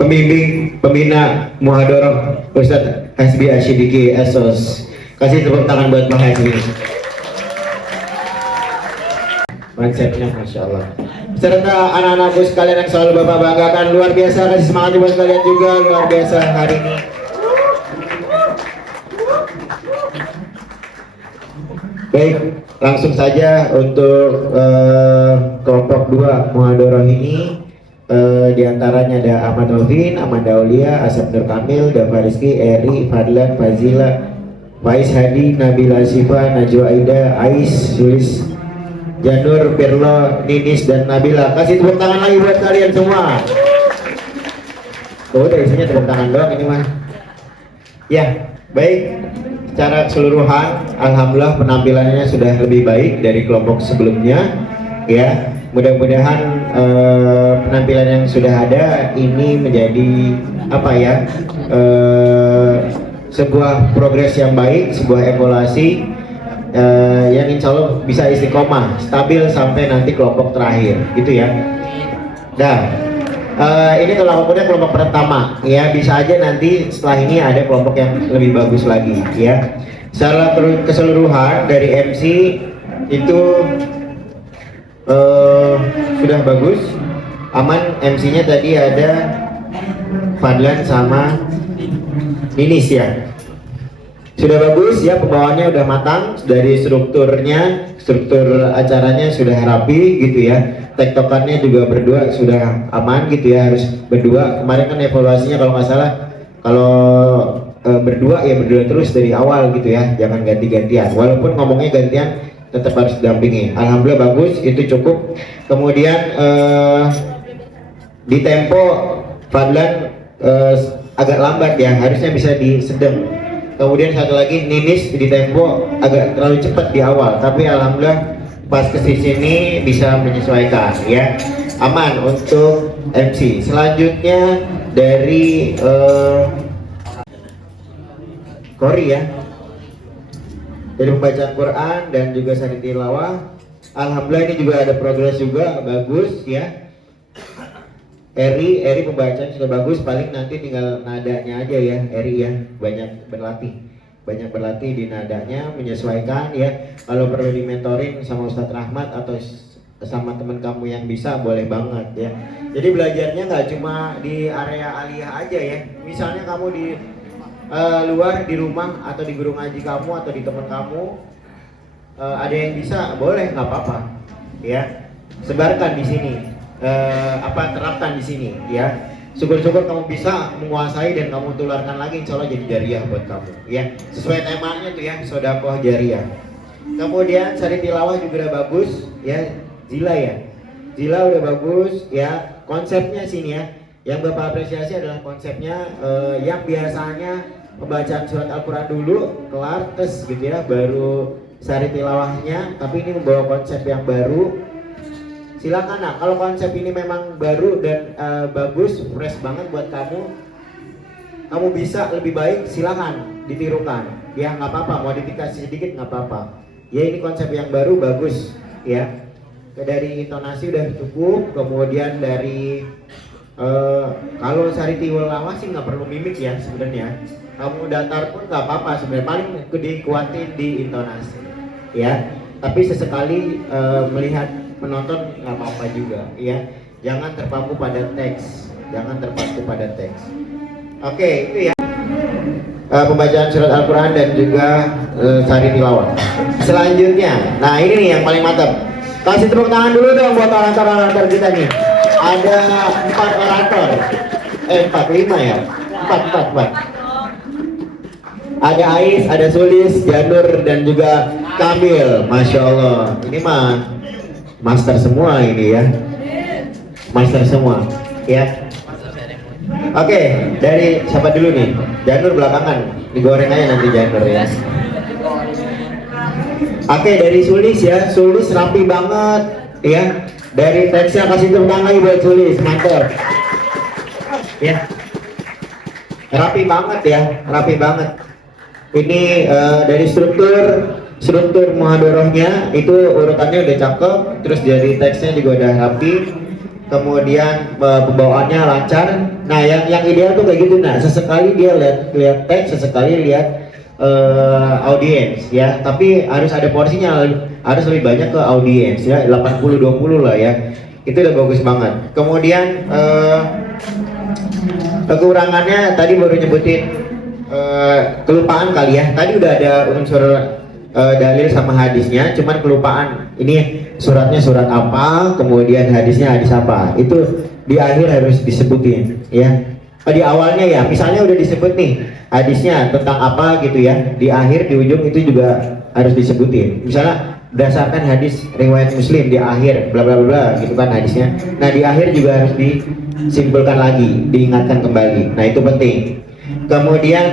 pembimbing, pembina Muhadharah Ustadz Hasbi Asyidiki Esos. Kasih tepuk tangan buat Pak Hasbi. Konsepnya Masya Allah. Serta anak-anakku sekalian yang selalu Bapak banggakan, luar biasa. Kasih semangat buat kalian juga, luar biasa hari ini. Baik, langsung saja untuk kelompok 2 Muhadharah ini. Di antaranya ada Ahmad Novin, Amanda Aulia, Asep Nur Kamil, Dafa Rizky, Eri, Fadlan, Fazila, Faiz Hadi, Nabila Sifa, Najwa Aida, Ais, Sulis, Janur, Pirlo, Ninis, dan Nabila. Kasih tepuk tangan lagi buat kalian semua. Oh, dari sini tepuk tangan doang ini mah. Ya, baik. Secara keseluruhan, alhamdulillah penampilannya sudah lebih baik dari kelompok sebelumnya. Ya, mudah-mudahan penampilan yang sudah ada ini menjadi apa ya? Sebuah progres yang baik, sebuah evaluasi yang insya Allah bisa istiqomah, stabil sampai nanti kelompok terakhir, gitu ya. Nah, ini kelompok pertama, ya bisa aja nanti setelah ini ada kelompok yang lebih bagus lagi, ya. Secara keseluruhan dari MC itu sudah bagus, aman. MC-nya tadi ada Fadlan sama Ninis ya. Sudah bagus ya, pembawaannya udah matang, dari strukturnya, struktur acaranya sudah rapi gitu ya. Tektokannya juga berdua sudah aman gitu ya, harus berdua. Kemarin kan evaluasinya kalau nggak salah, kalau berdua ya berdua terus dari awal gitu ya, jangan ganti-gantian. Walaupun ngomongnya gantian, tetap harus dampingi. Alhamdulillah bagus, itu cukup. Kemudian di tempo Fadlan agak lambat ya, harusnya bisa di sedang. Kemudian satu lagi Ninis di tempo agak terlalu cepat di awal, tapi alhamdulillah pas ke sini bisa menyesuaikan ya. Aman untuk MC. Selanjutnya dari Kori ya. Dari pembacaan Quran dan juga sari tilawah. Alhamdulillah ini juga ada progres juga, bagus ya. Eri pembacaan sudah bagus, paling nanti tinggal nadanya aja ya, Eri ya, banyak berlatih di nadanya, menyesuaikan ya. Kalau perlu dimentorin sama Ustadz Rahmat atau sama teman kamu yang bisa, boleh banget ya. Jadi belajarnya nggak cuma di area aliyah aja ya. Misalnya kamu di luar, di rumah atau di guru ngaji kamu atau di teman kamu, ada yang bisa, boleh, nggak apa-apa ya. Sebarkan di sini. Terapkan di sini ya. Syukur-syukur kamu bisa menguasai dan kamu tularkan lagi, insya Allah jadi jariah buat kamu ya. Sesuai temanya tuh ya, sodakoh jariah. Kemudian sari tilawah juga udah bagus ya. Zila udah bagus ya. Konsepnya sini ya, yang Bapak apresiasi adalah konsepnya yang biasanya pembacaan surat Al-Quran dulu kelar tes gitu ya, baru sari tilawahnya, tapi ini membawa konsep yang baru. Silakan. Nah, kalau konsep ini memang baru dan bagus, fresh banget buat kamu bisa lebih baik, silakan ditirukan ya, nggak apa-apa, modifikasi sedikit nggak apa-apa ya. Ini konsep yang baru, bagus ya. Dari intonasi udah cukup. Kemudian dari kalau sari tilawah sih nggak perlu mimik ya sebenarnya, kamu datar pun nggak apa-apa sebenarnya, paling dikuatin di intonasi ya. Tapi sesekali melihat penonton nggak apa-apa juga ya, jangan terpaku pada teks, Oke, itu ya pembacaan surat Al-Quran dan juga sari tilawah. selanjutnya, nah ini nih yang paling mantap. Kasih tepuk tangan dulu dong buat orator-orator kita nih. Ada 4 orator. 5 ya? 4. Ada Ais, ada Sulis, Janur, dan juga Kamil. Masya Allah. Ini mah master semua ini ya. Master semua ya. Oke, dari siapa dulu nih? Janur belakangan. Digoreng aja nanti Janur ya. Oke, dari Sulis ya. Sulis rapi banget ya. Dari teksnya kasih tepuk tangan lagi buat Sulis. Mantap. Ya. Rapi banget ya, rapi banget. Ini dari struktur muhadharahnya itu urutannya udah cakep, terus dari teksnya juga udah rapi, kemudian pembawaannya lancar. Nah, yang ideal tuh kayak gitu. Nah, sesekali dia lihat teks, sesekali lihat audiens ya, tapi harus ada porsinya, harus lebih banyak ke audiens ya, 80-20 lah ya. Itu udah bagus banget. Kemudian kekurangannya tadi baru nyebutin kelupaan kali ya. Tadi udah ada unsur dalil sama hadisnya, cuman kelupaan. Ini suratnya surat apa, kemudian hadisnya hadis apa. Itu di akhir harus disebutin ya. Di awalnya ya, misalnya udah disebut nih hadisnya tentang apa gitu ya. Di akhir, di ujung itu juga harus disebutin. Misalnya berdasarkan hadis riwayat Muslim, di akhir bla bla bla gitu kan hadisnya. Nah, di akhir juga harus disimpulkan lagi, diingatkan kembali. Nah, itu penting. Kemudian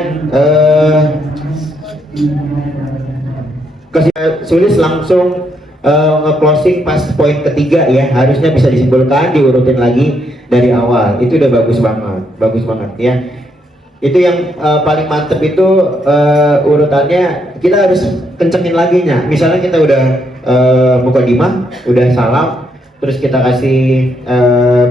Sulis langsung nge-closing pas poin ketiga ya, harusnya bisa disimpulkan, diurutin lagi dari awal. Itu udah bagus banget ya. Itu yang paling mantep itu urutannya kita harus kencengin lagi nya. Misalnya kita udah mukadimah, udah salam, terus kita kasih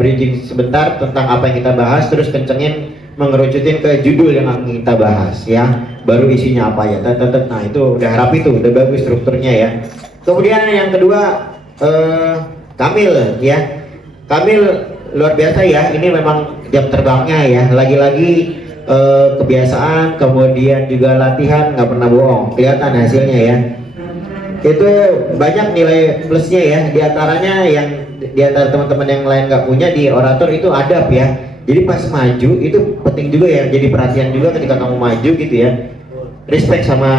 bridging sebentar tentang apa yang kita bahas, terus kencengin mengerucutin ke judul yang akan kita bahas ya, baru isinya apa ya. Nah, itu udah rapi tuh, udah bagus strukturnya ya. Kemudian yang kedua Kamil ya. Kamil luar biasa ya, ini memang jam terbangnya ya, lagi-lagi kebiasaan, kemudian juga latihan, nggak pernah bohong, kelihatan hasilnya ya. Itu banyak nilai plusnya ya, diantaranya yang diantara teman-teman yang lain nggak punya di orator itu adab ya. Jadi pas maju itu penting juga ya, jadi perhatian juga ketika kamu maju gitu ya. Respect sama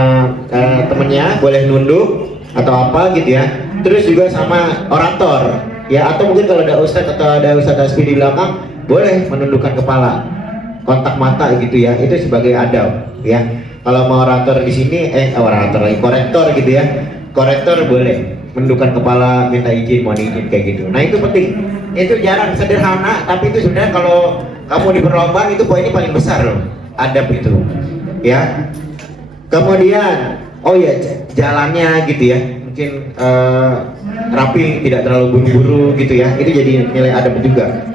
temennya, boleh nunduk atau apa gitu ya. Terus juga sama orator ya, atau mungkin kalau ada ustadz atau ada ustadz aspi di belakang, boleh menundukkan kepala, kontak mata gitu ya. Itu sebagai adab ya. Kalau mau orator di sini, orator lagi, korektor gitu ya. Korektor boleh menundukkan kepala, minta izin, mohon izin kayak gitu. Nah, itu penting. Itu jarang, sederhana, tapi itu sebenarnya kalau kamu di perlombaan itu poinnya paling besar loh, adab itu ya. Kemudian oh ya, jalannya gitu ya, mungkin rapi, tidak terlalu buru-buru gitu ya, itu jadi nilai adab juga.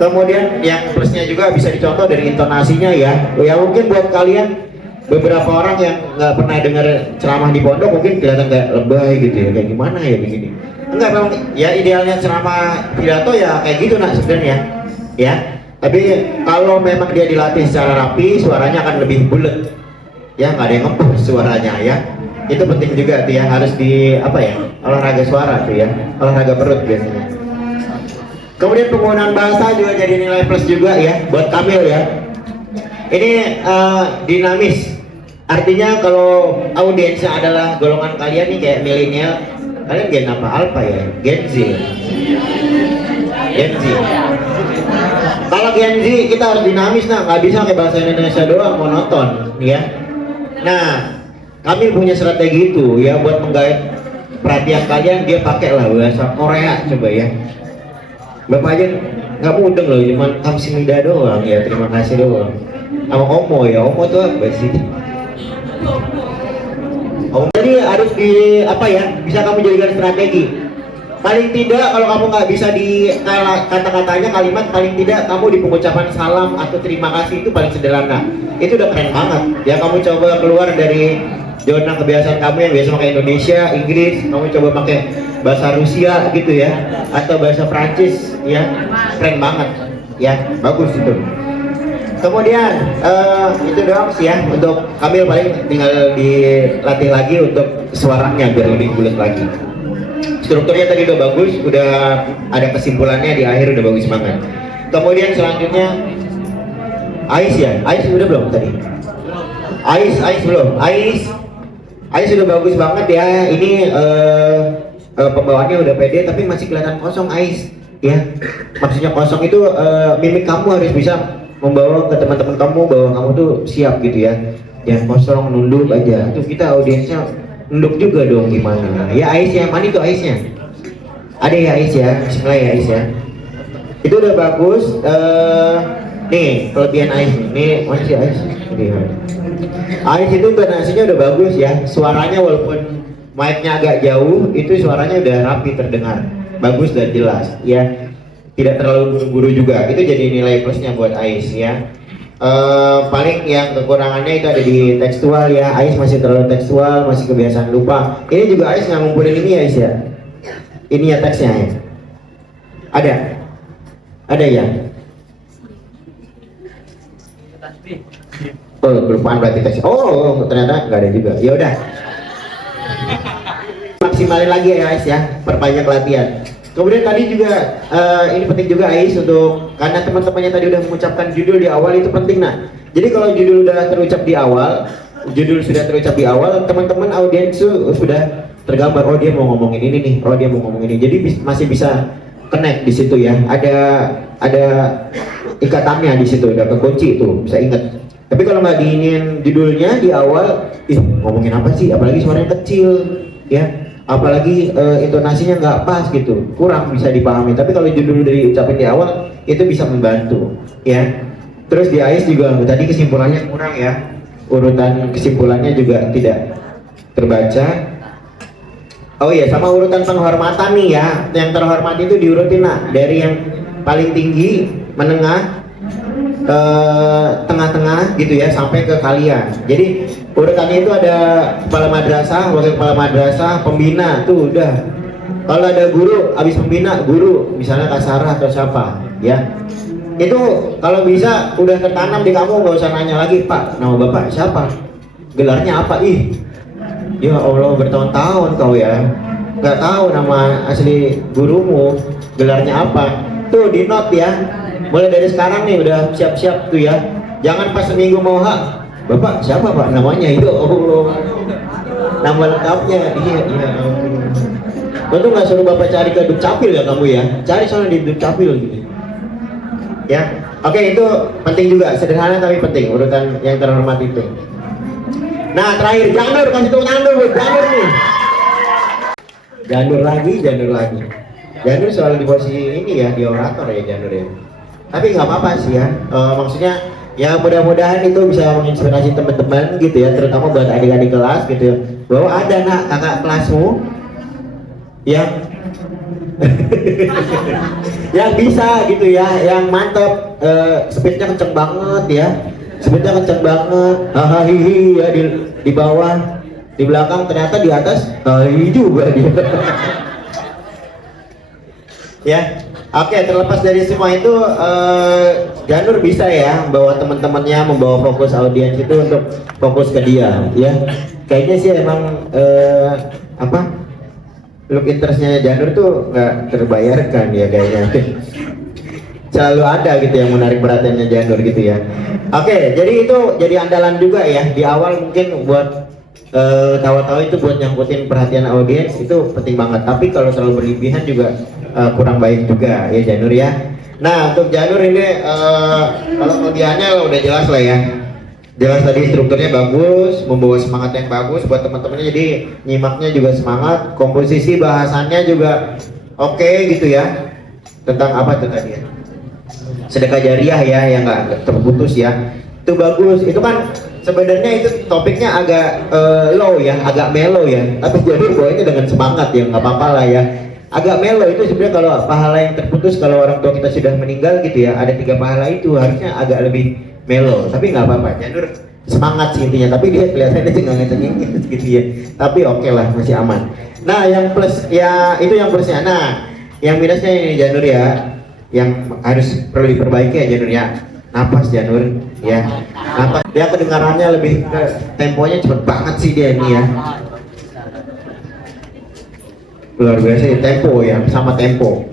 Kemudian yang plusnya juga bisa dicontoh dari intonasinya ya. Ya mungkin buat kalian beberapa orang yang nggak pernah dengar ceramah di pondok mungkin kelihatan kayak lebay gitu ya, kayak gimana ya begini. Enggak, memang ya idealnya ceramah pidato ya kayak gitu nak sebenarnya ya. Tapi kalau memang dia dilatih secara rapi, suaranya akan lebih bulat ya, nggak ada yang ngempur suaranya ya. Itu penting juga tuh ya, harus di apa ya, olahraga suara tuh ya, olahraga perut biasanya. Kemudian penggunaan bahasa juga jadi nilai plus juga ya buat Kamil ya. Ini dinamis, artinya kalau audiensnya adalah golongan kalian nih kayak milenial, kalian gen apa? Alpha ya? Gen Z. Gen Z. Kalau Gen Z kita harus dinamis, nah nggak bisa kayak bahasa Indonesia doang monoton ya. Nah, kami punya strategi itu ya buat menggait perhatian kalian, dia pakai lah bahasa Korea coba ya. Bapak aja nggak mudeng loh, cuma kamsimida doang ya, terima kasih doang. Sama Omo ya, Omo tuh apa sih? Jadi harus di apa ya, bisa kamu jadikan strategi. Paling tidak kalau kamu nggak bisa di kata-katanya kalimat, paling tidak kamu di pengucapan salam atau terima kasih itu paling sederhana. Itu udah keren banget. Ya kamu coba keluar dari zona kebiasaan kamu yang biasa pakai Indonesia, Inggris, kamu coba pakai bahasa Rusia gitu ya, atau bahasa Prancis ya, keren banget ya, bagus itu. Kemudian itu doang sih ya untuk Kamil, paling tinggal dilatih lagi untuk suaranya biar lebih bulat lagi. Strukturnya tadi udah bagus, udah ada kesimpulannya di akhir, udah bagus banget. Kemudian selanjutnya Ais ya, Ais udah belum tadi? Ais belum, Ais udah bagus banget ya. Ini pembawaannya udah pede tapi masih kelihatan kosong Ais ya. Maksudnya kosong itu mimik kamu harus bisa membawa ke teman-teman kamu bahwa kamu tuh siap gitu ya. Jangan kosong nunduk aja. Itu kita audiensnya nunduk juga dong gimana. Ya Ais ya, mana itu Aisnya? Ada ya Ais ya, bismillah ya Ais ya. Itu udah bagus. Nih kelebihan Ais nih mana sih Ais? Ais itu tonasinya udah bagus ya. Suaranya walaupun mic-nya agak jauh, itu suaranya udah rapi terdengar, bagus dan jelas ya. Tidak terlalu buru-buru juga. Itu jadi nilai plusnya buat Ais ya. Paling yang kekurangannya itu ada di tekstual ya. Ais masih terlalu tekstual, masih kebiasaan lupa. Ini juga Ais nggak ngumpulin ini ya Ais ya. Ini ya teksnya ya. Ada ya. Oh, kelupaan berarti tes. Oh, ternyata nggak ada juga. Ya udah. Maksimalin lagi ya Ais ya, perbanyak latihan. Kemudian tadi juga ini penting juga Ais untuk karena teman-temannya tadi udah mengucapkan judul di awal itu penting nah. Jadi kalau judul sudah terucap di awal, teman-teman audiens sudah tergambar oh dia mau ngomongin ini nih, oh dia mau ngomongin ini. Jadi masih bisa connect di situ ya. Ada ikatannya di situ, udah kekunci itu, bisa ingat. Tapi kalau nggak diinin judulnya di awal, ngomongin apa sih? Apalagi suaranya kecil, ya. Apalagi intonasinya nggak pas gitu, kurang bisa dipahami. Tapi kalau judul dari ucapin di awal, itu bisa membantu, ya. Terus di Ais juga tadi kesimpulannya kurang ya. Urutan kesimpulannya juga tidak terbaca. Oh iya, sama urutan penghormatan nih ya. Yang terhormat itu diurutin nah, dari yang paling tinggi, menengah, tengah-tengah gitu ya, sampai ke kalian. Jadi urutannya itu ada kepala madrasah, wakil kepala madrasah, pembina tuh udah. Kalau ada guru, habis pembina guru, misalnya Kak Sarah atau siapa, ya. Itu kalau bisa udah tertanam di kamu, nggak usah nanya lagi, Pak, nama Bapak siapa? Gelarnya apa? Ya Allah, bertahun-tahun kau ya nggak tahu nama asli gurumu, gelarnya apa. Tuh di note ya, mulai dari sekarang nih udah siap-siap tuh ya. Jangan pas seminggu mau Bapak siapa Pak namanya, itu Allah nama lengkapnya. Iya. Tentu nggak suruh Bapak cari ke Dukcapil ya kamu ya, cari soalnya di Dukcapil gitu ya. Oke, itu penting juga, sederhana tapi penting urutan yang terhormat itu. Nah terakhir Janur, kasih tepuk tangan dulu buat Janur nih. Janur lagi. Janur selalu di posisi ini ya, di orator ya Janur ya. Tapi nggak apa-apa sih ya. Maksudnya ya mudah-mudahan itu bisa menginspirasi teman-teman gitu ya, terutama buat adik-adik kelas gitu ya. Bahwa ada nak kakak kelasmu yang yang bisa gitu ya, yang mantap, speednya kenceng banget ya. Speednya kenceng banget, hahihi ya di bawah, di belakang ternyata di atas hahihi juga dia. Ya, oke, terlepas dari semua itu, Janur bisa ya membawa teman-temannya, membawa fokus audiens itu untuk fokus ke dia, ya. Kayaknya sih emang look interestnya Janur tuh nggak terbayarkan ya kayaknya. Selalu ada gitu yang menarik perhatiannya Janur gitu ya. Oke, jadi itu jadi andalan juga ya di awal mungkin buat tawa-tawa itu buat nyangkutin perhatian audiens itu penting banget. Tapi kalau terlalu berlebihan juga kurang baik juga ya Janur ya. Nah untuk Janur ini kalau kelebihannya udah jelas lah ya. Jelas tadi strukturnya bagus, membawa semangat yang bagus buat teman-temannya, jadi nyimaknya juga semangat. Komposisi bahasannya juga oke gitu ya. Tentang apa tuh tadi ya? Sedekah jariah ya yang nggak terputus ya. Itu bagus. Itu kan sebenarnya itu topiknya agak low ya, agak mellow ya. Tapi Janur bawanya dengan semangat ya, nggak apa-apa lah ya. Agak mellow itu sebenarnya kalau pahala yang terputus kalau orang tua kita sudah meninggal gitu ya, ada 3 pahala itu harusnya agak lebih mellow, tapi nggak apa-apa. Janur semangat sih intinya, tapi dia kelihatannya aja nggak ngecengin gitu ya. Tapi oke lah, masih aman. Nah yang plus ya itu yang plusnya. Nah yang minusnya ini Janur ya, yang harus perlu diperbaiki ya Janur ya. Napas Janur ya, napas dia kedengarannya lebih ke temponya cepet banget sih dia ini ya. luar biasa ya, tempo ya, sama tempo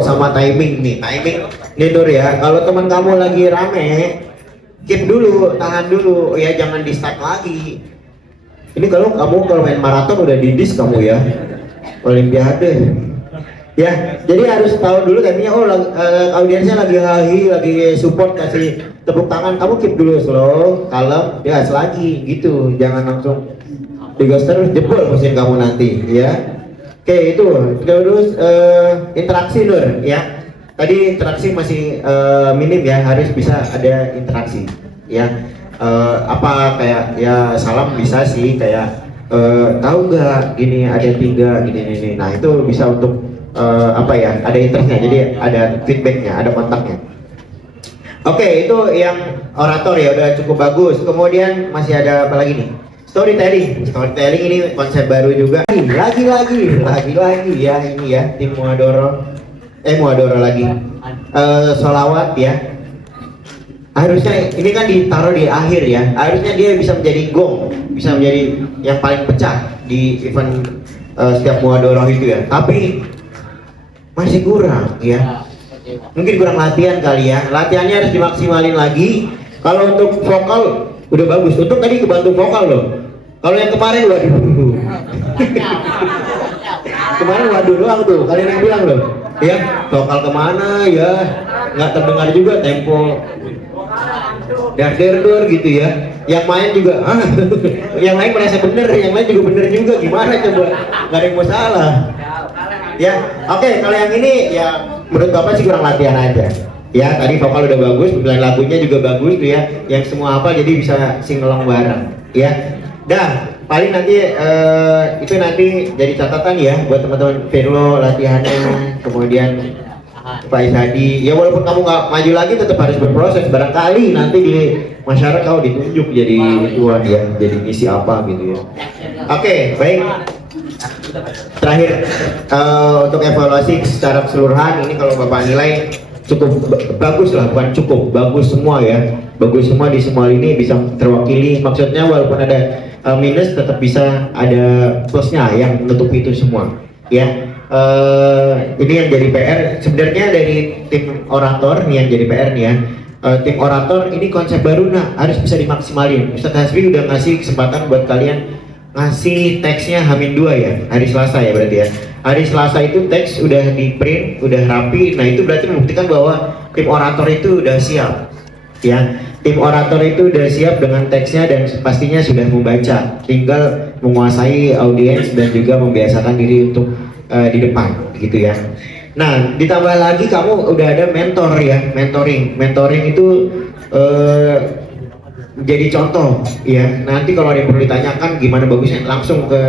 sama timing nih, Nur ya. Kalau teman kamu lagi rame, keep dulu, tahan dulu ya, jangan di start lagi. Ini kalau main maraton udah didis kamu ya, olimpiade ya. Jadi harus tahu dulu tadinya, audiensnya lagi lagi support, kasih tepuk tangan, kamu keep dulu, slow, kalem, ya lagi gitu, jangan langsung digas terus, jebol mesin kamu nanti ya. Oke, itu terus interaksi Nur ya. Tadi interaksi masih minim ya, harus bisa ada interaksi ya. Apa kayak ya salam bisa sih, kayak tahu nggak gini ada 3 gini. Nah itu bisa untuk apa ya, ada interestnya, jadi ada feedbacknya, ada kontaknya. Oke, itu yang orator ya, udah cukup bagus. Kemudian masih ada apa lagi nih? Storytelling ini konsep baru juga. Lagi ya, ini ya tim Muadoro lagi. Sholawat ya. Harusnya ini kan ditaruh di akhir ya. Harusnya dia bisa menjadi gong, bisa menjadi yang paling pecah di event setiap Muadoro itu ya. Tapi masih kurang ya. Mungkin kurang latihan kali ya. Latihannya harus dimaksimalin lagi. Kalau untuk vokal udah bagus. Untuk tadi kebantu vokal loh. Kalau yang kemarin waduh. Kemarin waduh doang tuh. Kalian yang bilang loh. Ya, vokal kemana ya? Nggak terdengar juga tempo. Dar gitu ya. Yang main juga, yang lain merasa bener, yang lain juga bener juga. Gimana coba? Nggak ada yang mau salah. Ya, oke. Kalau yang ini ya menurut Bapak sih kurang latihan aja. Ya, tadi vokal udah bagus, pemilihan lagunya juga bagus tuh ya. Yang semua apa jadi bisa singelong bareng. Ya, dah. Paling nanti itu nanti jadi catatan ya buat teman-teman Firlo latihannya, kemudian Pak Ishadi. Ya walaupun kamu nggak maju lagi tetap harus berproses. Barangkali nanti di masyarakat kau ditunjuk jadi tuan ya, jadi misi apa gitu ya. Oke, baik. Terakhir untuk evaluasi secara keseluruhan ini kalau Bapak nilai cukup bagus lah, bukan cukup, bagus semua ya. Bagus semua di semua ini bisa terwakili. Maksudnya walaupun ada minus tetap bisa ada plusnya yang menutup itu semua ya. Ini yang jadi PR sebenarnya dari tim orator nih, yang jadi PR nih ya. Tim orator ini konsep baru, nah harus bisa dimaksimalin. Ustaz Hasbi udah ngasih kesempatan buat kalian ngasih teksnya H-2 ya, hari Selasa ya berarti ya. Hari Selasa itu teks udah di print, udah rapi. Nah itu berarti membuktikan bahwa tim orator itu udah siap ya. Tim orator itu udah siap dengan teksnya dan pastinya sudah membaca, tinggal menguasai audiens dan juga membiasakan diri untuk di depan gitu ya. Nah ditambah lagi kamu udah ada mentor ya, mentoring itu jadi contoh ya. Nanti kalau ada yang perlu ditanyakan gimana bagusnya langsung ke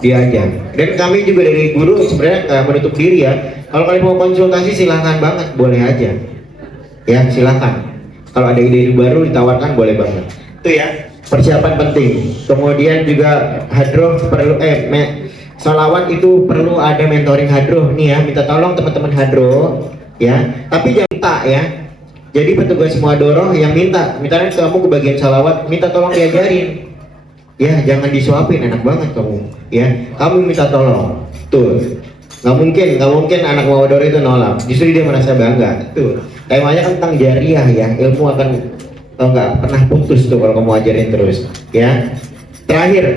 dia aja. Dan kami juga dari guru sebenarnya menutup diri ya. Kalau kalian mau konsultasi silahkan banget, boleh aja ya, silahkan. Kalau ada ide baru ditawarkan boleh banget. Itu ya, persiapan penting. Kemudian juga hadroh perlu sholawat itu perlu ada mentoring hadroh nih ya. Minta tolong teman-teman hadroh ya. Tapi jangan minta ya. Jadi petugas Muadoroh yang misalnya kamu ke bagian sholawat, minta tolong diajarin. Ya, jangan disuapin, enak banget kamu. Ya, kamu minta tolong. Tuh. Nggak mungkin anak Muadoroh itu nolak. Justru dia merasa bangga. Tuh. Temanya kan tentang jariah ya, ilmu akan nggak pernah putus tuh kalau kamu ajarin terus ya. Terakhir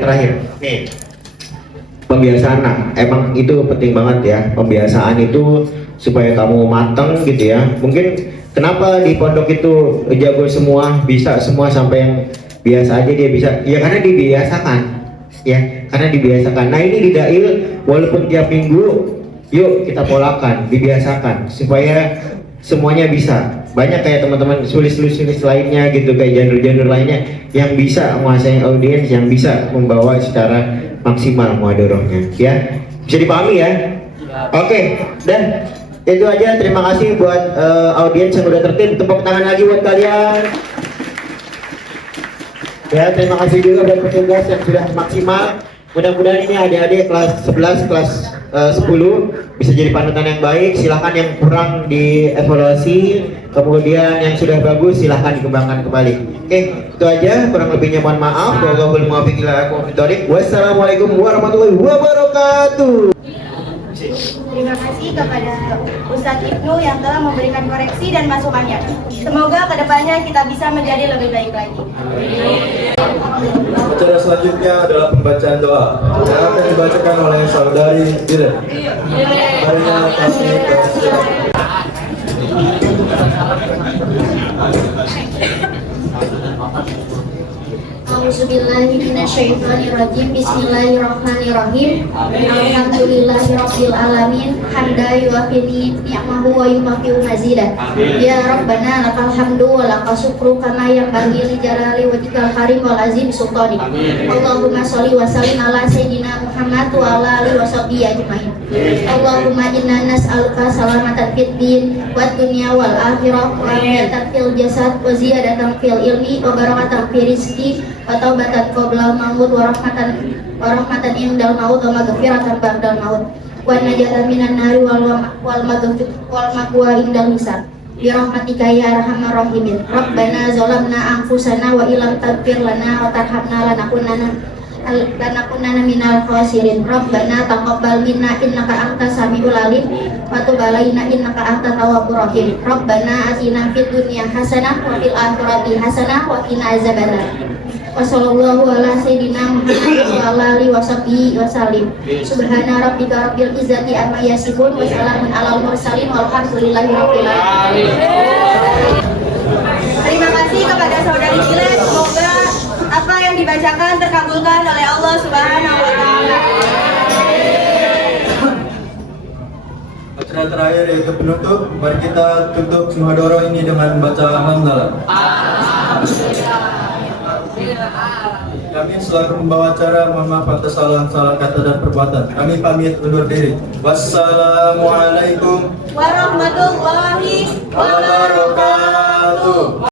nih, pembiasaan. Nah, emang itu penting banget ya, pembiasaan itu supaya kamu mateng gitu ya. Mungkin kenapa di pondok itu jago semua, bisa semua sampai yang biasa aja dia bisa ya, karena dibiasakan ya, karena dibiasakan. Nah ini di Dail walaupun tiap minggu yuk kita polakan, dibiasakan supaya semuanya bisa. Banyak kayak teman-teman sulis lainnya gitu, kayak janur lainnya yang bisa menguasai audiens, yang bisa membawa secara maksimal muadorohnya ya. Bisa dipahami ya? Oke, dan itu aja. Terima kasih buat audiens yang udah tertib. Tepuk tangan lagi buat kalian ya. Terima kasih juga buat petugas yang sudah maksimal. Mudah-mudahan ini adik-adik kelas 11, kelas 10 bisa jadi panutan yang baik. Silahkan yang kurang dievaluasi, kemudian yang sudah bagus silahkan dikembangkan kembali. Oke, itu aja, kurang lebihnya mohon maaf. Wallahul muwaffiq ila aqwamit thoriq. Wassalamualaikum warahmatullahi wabarakatuh. Terima kasih kepada Ustadz Ibnu yang telah memberikan koreksi dan masukannya. Semoga kedepannya kita bisa menjadi lebih baik lagi. Acara selanjutnya adalah pembacaan doa yang akan dibacakan oleh saudari Ira. Marilah kami persilakan. A'udzubillahiminasyaitonirrajim. Bismillahirrahmanirrahim. Alhamdulillahirabbil alamin. Hamda yuwafiqi ni'mahu wa yukafi'u mazidah. Ya Rabbana lakal hamdu wa lakal syukru kama yanbaghi li jalali wajhikal karim wal azim sultanik. Allahumma sholli wa sallim ala sayyidina Muhammad wa ala alihi wa sahbihi ajmain. Allahumma inna nas'aluka salamatan fid din wad dunya wal akhirah wa afiyatan fil jasad wa ziyadatan fil ilmi wa barakatan fil rizqi wa taubatan qabla maut wa rahmatan indal maut wa maghfiratan ba'dal maut wa najatan minan nari wal maghwa indal hisab bi rahmatika ya arhamar rahimin. Rabbana zalamna anfusana wa illam taghfir lana wa tarhamna lanakunanna minal khasirin. Rabbana taqabbal minna innaka antas samiul alim wa tub alaina innaka antat tawwabur rahim. Rabbana atina fid dunya hasanah wa fil akhirati hasanah wa qina azabannar. Wa sallallahu ala sayyidina Muhammad wa ala alihi wa sahbihi wa sallim. Subhana rabbika rabbil izzati amma yasifun wa salamun alal mursalin walhamdulillahi rabbil alamin. Terima kasih kepada saudari Ira. Semoga apa yang dibacakan terkabulkan oleh Allah Subhanahu wa taala. Acara terakhir yaitu penutup. Mari kita tutup muhadharah ini dengan membaca alhamdulillah. Kami selaku pembawa acara mohon maaf atas salah kata dan perbuatan. Kami pamit undur diri. Wassalamualaikum Warahmatullahi wabarakatuh.